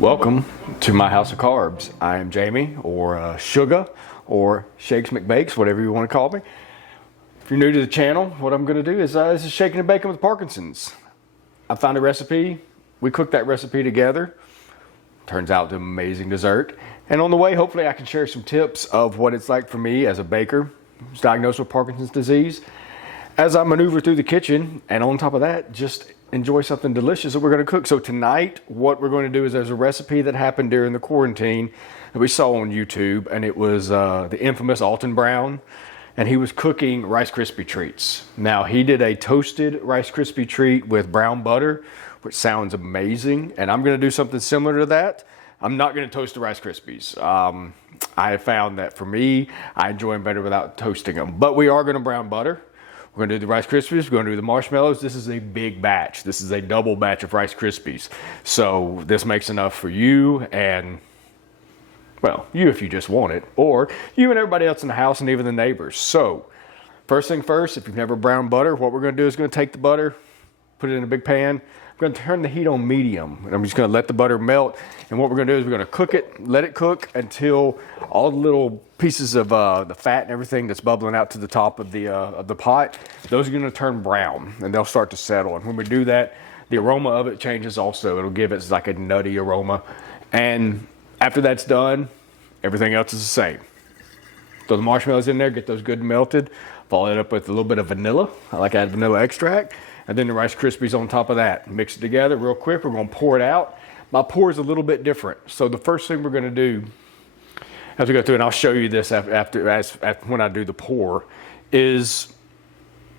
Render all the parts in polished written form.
Welcome to my house of carbs. I am Jamie, or Sugar, or Shakes McBakes, whatever you want to call me. If you're new to the channel, what I'm going to do is this is shaking and baking with Parkinson's. I found a recipe. We cooked that recipe together. Turns out to an amazing dessert. And on the way, hopefully I can share some tips of what it's like for me as a baker who's diagnosed with Parkinson's disease as I maneuver through the kitchen, and on top of that, just enjoy something delicious that we're going to cook. So tonight, what we're going to do is there's a recipe that happened during the quarantine that we saw on YouTube, and it was the infamous Alton Brown, and he was cooking Rice Krispie treats. Now, he did a toasted Rice Krispie treat with brown butter, which sounds amazing, and I'm going to do something similar to that. I'm not going to toast the Rice Krispies. I have found that for me, I enjoy them better without toasting them, but we are going to brown butter. We're going to do the Rice Krispies, we're going to do the marshmallows. This is a big batch. This is a double batch of Rice Krispies. So this makes enough for you and, well, you if you just want it, or you and everybody else in the house and even the neighbors. So first thing first, if you've never browned butter, what we're going to do is going to take the butter, put it in a big pan. I'm going to turn the heat on medium, and I'm just going to let the butter melt. And what we're going to do is we're going to cook it, let it cook until all the little pieces of the fat and everything that's bubbling out to the top of the pot, those are going to turn brown, and they'll start to settle. And when we do that, the aroma of it changes also. It'll give it like a nutty aroma. And after that's done, everything else is the same. Throw the marshmallows in there, get those good melted. Follow it up with a little bit of vanilla. I like to add vanilla extract. And then the Rice Krispies on top of that. Mix it together real quick. We're going to pour it out. My pour is a little bit different. So the first thing we're going to do as we go through, and I'll show you this after when I do the pour, is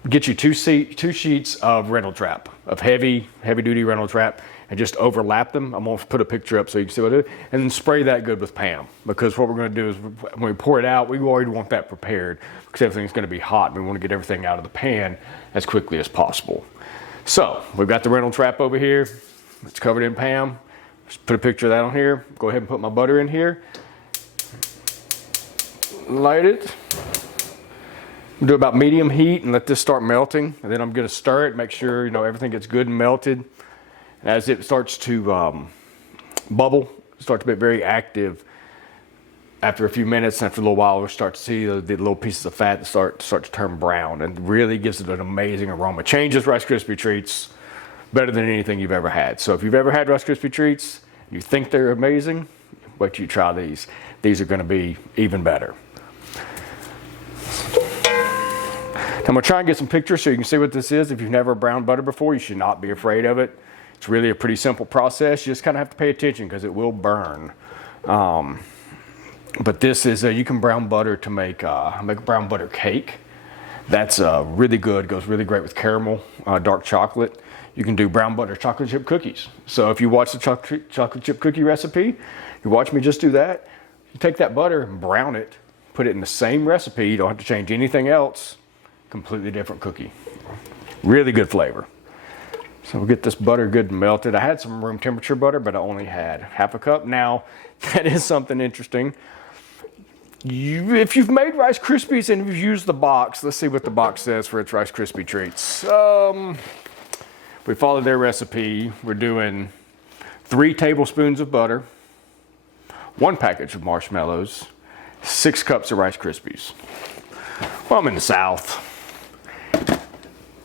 get you two sheets of Reynolds wrap, of heavy duty Reynolds wrap, and just overlap them. I'm going to put a picture up so you can see what it is, and then spray that good with Pam, because what we're going to do is when we pour it out, we already want that prepared because everything's going to be hot. We want to get everything out of the pan as quickly as possible. So we've got the Reynolds wrap over here. It's covered in Pam. Just put a picture of that on here. Go ahead and put my butter in here. Light it. Do about medium heat and let this start melting. And then I'm going to stir it, make sure everything gets good and melted. As it starts to bubble, start to get very active. After a few minutes, after a little while, we'll start to see the little pieces of fat that start to turn brown, and really gives it an amazing aroma. Changes Rice Krispie treats better than anything you've ever had. So if you've ever had Rice Krispie treats, you think they're amazing, wait till you try these. These are going to be even better. I'm going to try and get some pictures so you can see what this is. If you've never browned butter before, you should not be afraid of it. It's really a pretty simple process. You just kind of have to pay attention because it will burn. But this is, you can brown butter to make a brown butter cake. That's really good, goes really great with caramel, dark chocolate. You can do brown butter chocolate chip cookies. So if you watch the chocolate chip cookie recipe, you watch me just do that. You take that butter and brown it, put it in the same recipe. You don't have to change anything else. Completely different cookie. Really good flavor. So we'll get this butter good and melted. I had some room temperature butter, but I only had half a cup. Now, that is something interesting. If you've made Rice Krispies and you've used the box, let's see what the box says for its Rice Krispie treats. We followed their recipe. We're doing 3 tablespoons of butter, 1 package of marshmallows, 6 cups of Rice Krispies. Well, I'm in the South.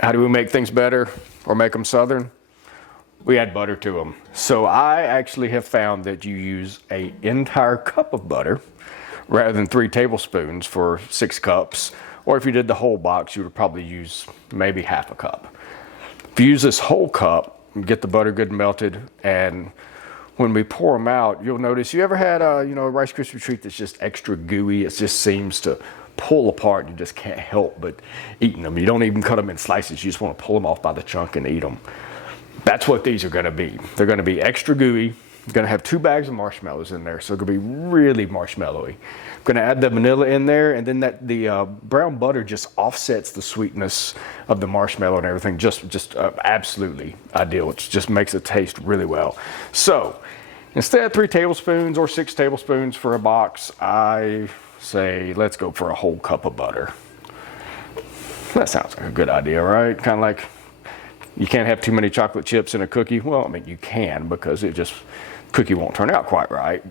How do we make things better or make them Southern? We add butter to them. So I actually have found that you use an entire cup of butter rather than 3 tablespoons for 6 cups. Or if you did the whole box, you would probably use maybe half a cup. If you use this whole cup, get the butter good and melted, and when we pour them out, you'll notice, you ever had a Rice Krispie treat that's just extra gooey? It just seems to pull apart. You just can't help but eating them. You don't even cut them in slices. You just want to pull them off by the chunk and eat them. That's what these are going to be. They're going to be extra gooey. I'm going to have 2 bags of marshmallows in there, so it's going to be really marshmallowy. I'm going to add the vanilla in there, and then the brown butter just offsets the sweetness of the marshmallow and everything. Just absolutely ideal. It just makes it taste really well. So instead of 3 tablespoons or 6 tablespoons for a box, I say let's go for a whole cup of butter. That sounds like a good idea, right? Kind of like you can't have too many chocolate chips in a cookie. Well, I mean, you can, because cookie won't turn out quite right.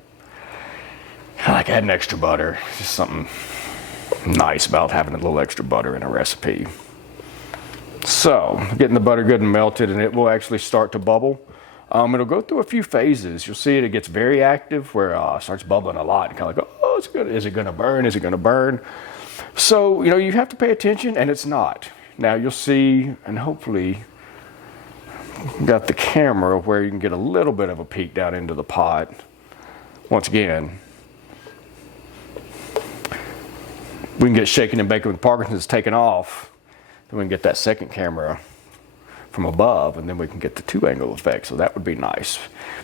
I like adding extra butter. Just something nice about having a little extra butter in a recipe. So, getting the butter good and melted, and it will actually start to bubble. It'll go through a few phases. You'll see it gets very active where it starts bubbling a lot. And kind of like, oh, it's good. Is it going to burn? Is it going to burn? So, you have to pay attention, and it's not. Now, you'll see, and hopefully, got the camera where you can get a little bit of a peek down into the pot. Once again, we can get shaking and baking with Parkinson's taken off. Then we can get that second camera from above, and then we can get the 2-angle effect. So that would be nice.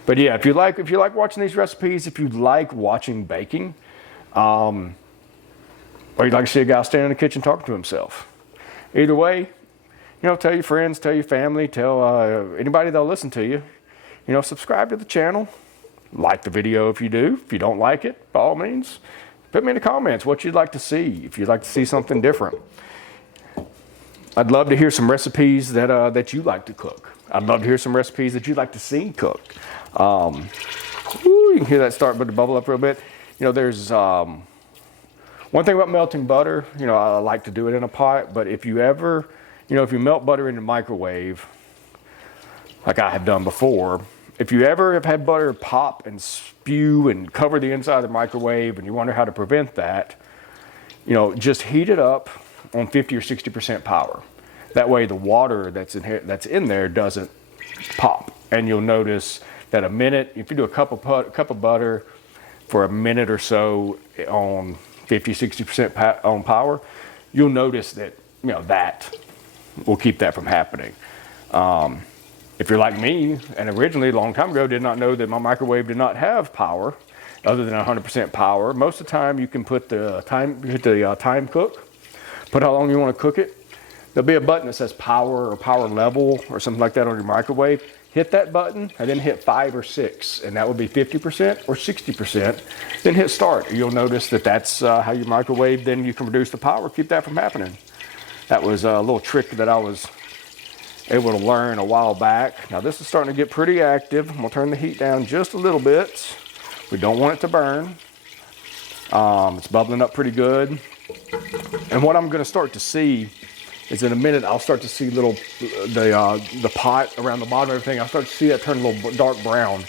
But yeah, if you like watching these recipes, if you like watching baking, or you'd like to see a guy standing in the kitchen talking to himself, either way, tell your friends, tell your family, tell anybody that'll listen to you. Subscribe to the channel, like the video if you do. If you don't like it, by all means, put me in the comments what you'd like to see. If you'd like to see something different. I'd love to hear some recipes that you like to cook. I'd love to hear some recipes that you'd like to see cooked. You can hear that start to bubble up real bit. There's one thing about melting butter. I like to do it in a pot, but if you ever, if you melt butter in the microwave, like I have done before, if you ever have had butter pop and spew and cover the inside of the microwave and you wonder how to prevent that, just heat it up on 50 or 60% power. That way the water that's in there doesn't pop. And you'll notice that if you do a cup of butter for a minute or so on 50, 60% on power, you'll notice that, that will keep that from happening. If you're like me, and originally a long time ago did not know that my microwave did not have power other than 100% power, most of the time you can put the time cook. Put how long you want to cook it. There'll be a button that says power or power level or something like that on your microwave. Hit that button and then hit 5 or 6, and that would be 50% or 60%. Then hit start. You'll notice that's how your microwave, then you can reduce the power, keep that from happening. That was a little trick that I was able to learn a while back. Now this is starting to get pretty active. I'm gonna turn the heat down just a little bit. We don't want it to burn. It's bubbling up pretty good. And what I'm going to start to see is in a minute, I'll start to see the pot around the bottom of everything. I'll start to see that turn a little dark brown.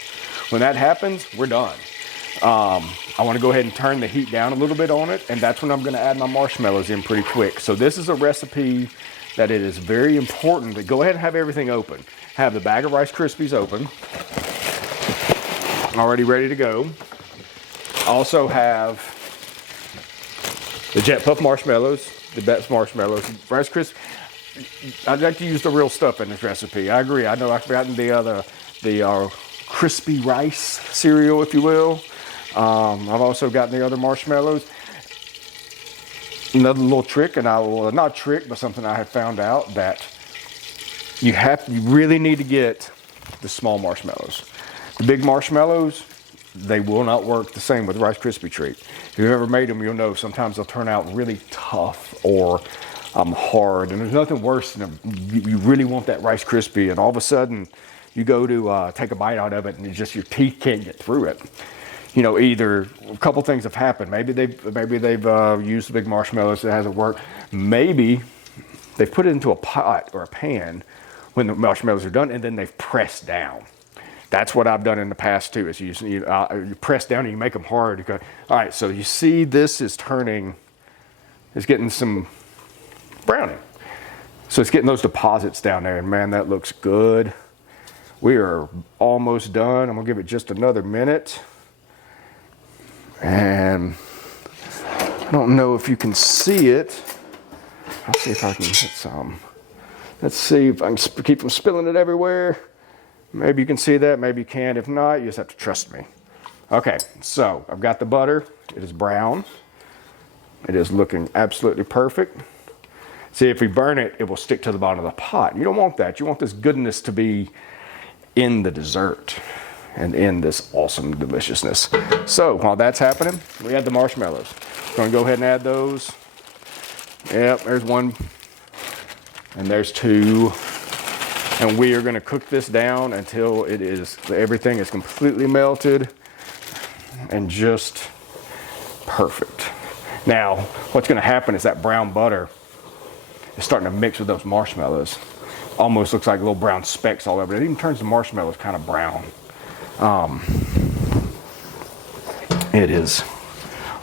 When that happens, we're done. I want to go ahead and turn the heat down a little bit on it, and that's when I'm going to add my marshmallows in pretty quick. So this is a recipe that it is very important to go ahead and have everything open. Have the bag of Rice Krispies open, already ready to go. Also have the Jet Puff marshmallows, the best marshmallows. Rice Krispies, I'd like to use the real stuff in this recipe. I agree. I know I've gotten the crispy rice cereal, if you will. I've also gotten the other marshmallows. Another little trick, and not trick, but something I have found out, that you really need to get the small marshmallows. The big marshmallows, they will not work the same with Rice Krispie treat. If you've ever made them, you'll know sometimes they'll turn out really tough or hard. And there's nothing worse than you really want that Rice Krispie, and all of a sudden you go to take a bite out of it, and it's just your teeth can't get through it. Either a couple things have happened. Maybe they've used the big marshmallows that hasn't worked. Maybe they've put it into a pot or a pan when the marshmallows are done, and then they've pressed down. That's what I've done in the past too. Is you press down and you make them hard. You go, all right, so you see this is turning, it's getting some browning. So it's getting those deposits down there, and man, that looks good. We are almost done. I'm gonna give it just another minute. And I don't know if you can see it. I'll see if I can get some. Let's see if I can keep from spilling it everywhere. Maybe you can see that, maybe you can't. If not, you just have to trust me. Okay, so I've got the butter. It is brown. It is looking absolutely perfect. See, if we burn it, it will stick to the bottom of the pot. You don't want that. You want this goodness to be in the dessert and in this awesome deliciousness. So while that's happening, we add the marshmallows. We're going to go ahead and add those. Yep, there's one, and there's two. And we are going to cook this down until everything is completely melted and just perfect. Now, what's going to happen is that brown butter is starting to mix with those marshmallows. Almost looks like little brown specks all over it. It even turns the marshmallows kind of brown. It is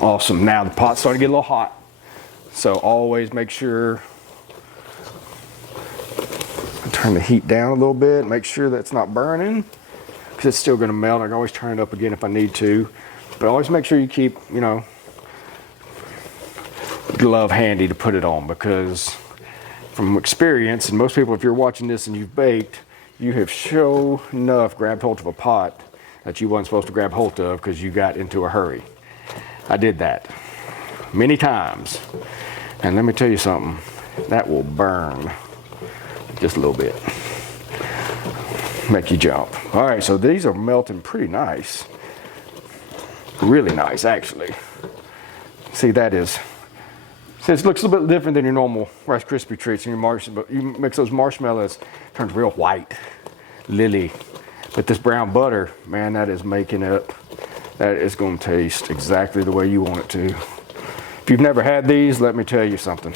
awesome. Now the pot's starting to get a little hot, so always make sure turn the heat down a little bit. Make sure that it's not burning, because it's still going to melt. I can always turn it up again if I need to, but always make sure you keep, you know, glove handy to put it on, because from experience, and most people, if you're watching this and you've baked, you have sure enough grabbed hold of a pot that you weren't supposed to grab hold of because you got into a hurry. I did that many times, and let me tell you something, that will burn just a little bit, make you jump. All right, so these are melting pretty nice, really nice actually. See, that is, see, it looks a little bit different than your normal Rice Krispie treats, and you mix those marshmallows, it turns real white, lily. But this brown butter, man, that is making it, that is going to taste exactly the way you want it to. If you've never had these, let me tell you something.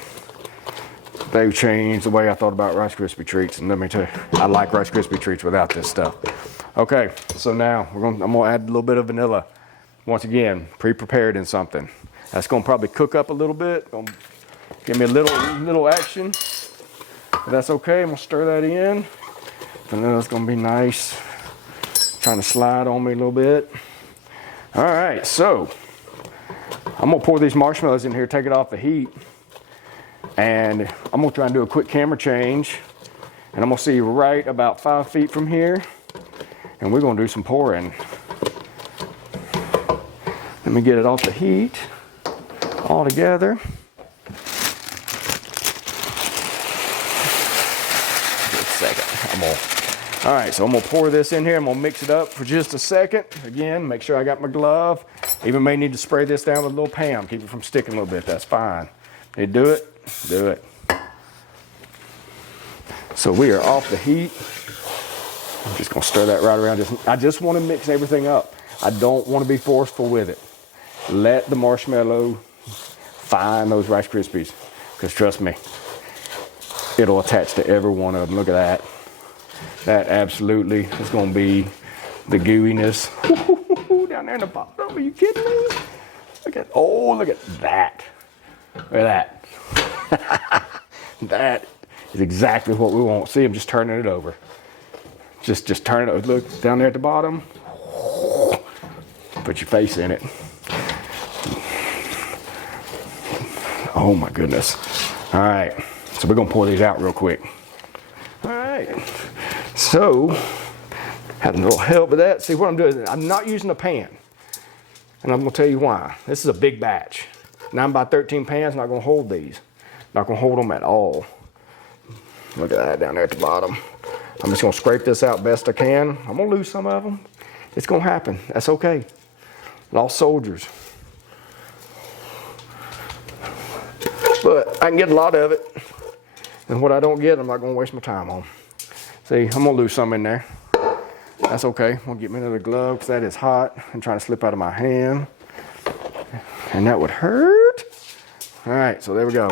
They've changed the way I thought about Rice Krispie treats, and let me tell you, I like Rice Krispie treats without this stuff. Okay, so now I'm gonna add a little bit of vanilla. Once again, pre-prepared in something. That's gonna probably cook up a little bit. Gonna give me a little action. If that's okay, I'm gonna stir that in. Vanilla's gonna be nice. Trying to slide on me a little bit. All right, so I'm gonna pour these marshmallows in here, take it off the heat, and I'm gonna try and do a quick camera change, and I'm gonna see you right about 5 feet from here, and we're gonna do some pouring. Let me get it off the heat all together. Just a second. All right, so I'm gonna pour this in here. I'm gonna mix it up for just a second. Again, make sure I got my glove. Even may need to spray this down with a little Pam, keep it from sticking a little bit, that's fine. Need to do it? Do it. So we are off the heat. I'm just gonna stir that right around. I just wanna mix everything up. I don't wanna be forceful with it. Let the marshmallow find those Rice Krispies, because trust me, it'll attach to every one of them. Look at that. That absolutely is going to be the gooiness down there in the bottom. Are you kidding me? Look at, oh, look at that. Look at that. That is exactly what we want. See, I'm just turning it over. Just turn it over. Look down there at the bottom. Put your face in it. Oh my goodness. All right, so we're going to pour these out real quick. All right. So, had a little help with that. See what I'm doing? I'm not using a pan, and I'm gonna tell you why. This is a big batch. 9 by 13 pans, not gonna hold these. Not gonna hold them at all. Look at that down there at the bottom. I'm just gonna scrape this out best I can. I'm gonna lose some of them. It's gonna happen. That's okay. Lost soldiers. But I can get a lot of it, and what I don't get, I'm not gonna waste my time on. See, I'm gonna lose some in there. That's okay. I'm gonna get me another glove because that is hot and trying to slip out of my hand. And that would hurt. All right, so there we go.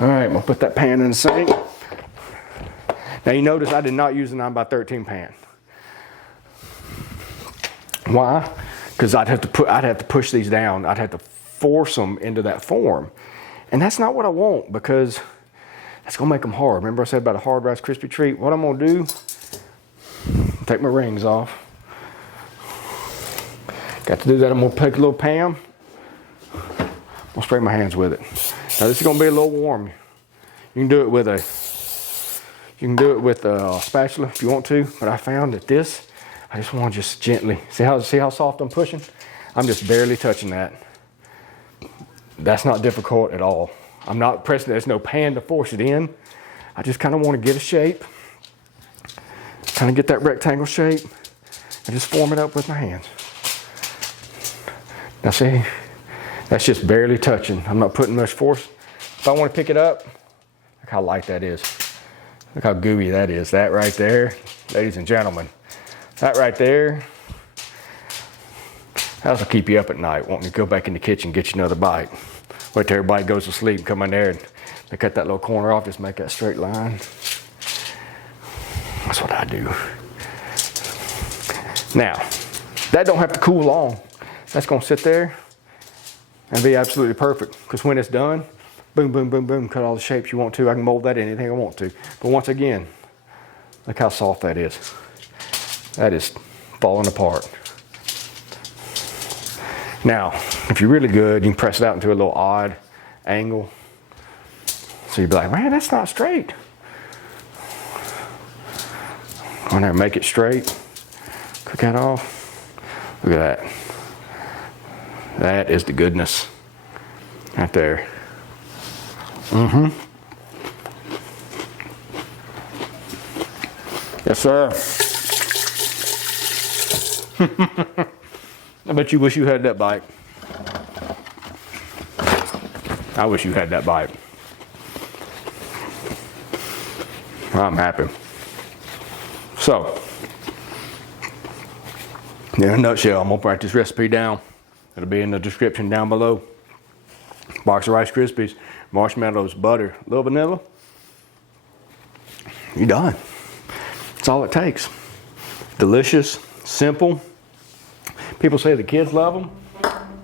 All right, I'm gonna put that pan in the sink. Now you notice I did not use a 9 by 13 pan. Why? Because I'd have to push these down. I'd have to force them into that form. And that's not what I want, because that's gonna make them hard. Remember I said about a hard Rice Krispie treat? What I'm gonna do, take my rings off. Got to do that. I'm gonna take a little Pam. I'll spray my hands with it. Now this is gonna be a little warm. You can do it with a spatula if you want to, but I found that this, I just want to just gently, see how soft I'm pushing? I'm just barely touching that. That's not difficult at all. I'm not pressing, there's no pan to force it in. I just kind of want to get a shape, kind of get that rectangle shape, and just form it up with my hands. Now see, that's just barely touching. I'm not putting much force. If I want to pick it up, I Look how light that is. Look how gooey that is. That right there, ladies and gentlemen, that right there, that'll keep you up at night, wanting to go back in the kitchen and get you another bite. Wait till everybody goes to sleep, come in there and they cut that little corner off, just make that straight line. That's what I do. Now, that don't have to cool long. That's gonna sit there and be absolutely perfect. Because when it's done, boom, boom, boom, boom, cut all the shapes you want to. I can mold that anything I want to. But once again, look how soft that is. That is falling apart. Now, if you're really good, you can press it out into a little odd angle. So you'd be like, man, that's not straight. Go in there and make it straight. Cook that off. Look at that. That is the goodness. Right there. Mm-hmm. Yes, sir. I bet you wish you had that bite. I wish you had that bite. I'm happy. So, in a nutshell, I'm gonna write this recipe down. It'll be in the description down below. Box of Rice Krispies, marshmallows, butter, a little vanilla. You're done. That's all it takes. Delicious, simple. People say the kids love them,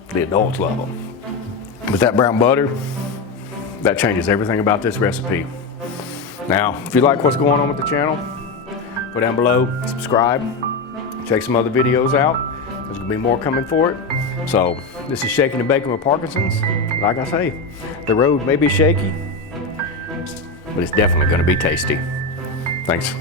the adults love them. With that brown butter, that changes everything about this recipe. Now, if you like what's going on with the channel, go down below, subscribe, check some other videos out. There's gonna be more coming for it. So, this is Shaking and Baking with Parkinson's. Like I say, the road may be shaky, but it's definitely gonna be tasty. Thanks.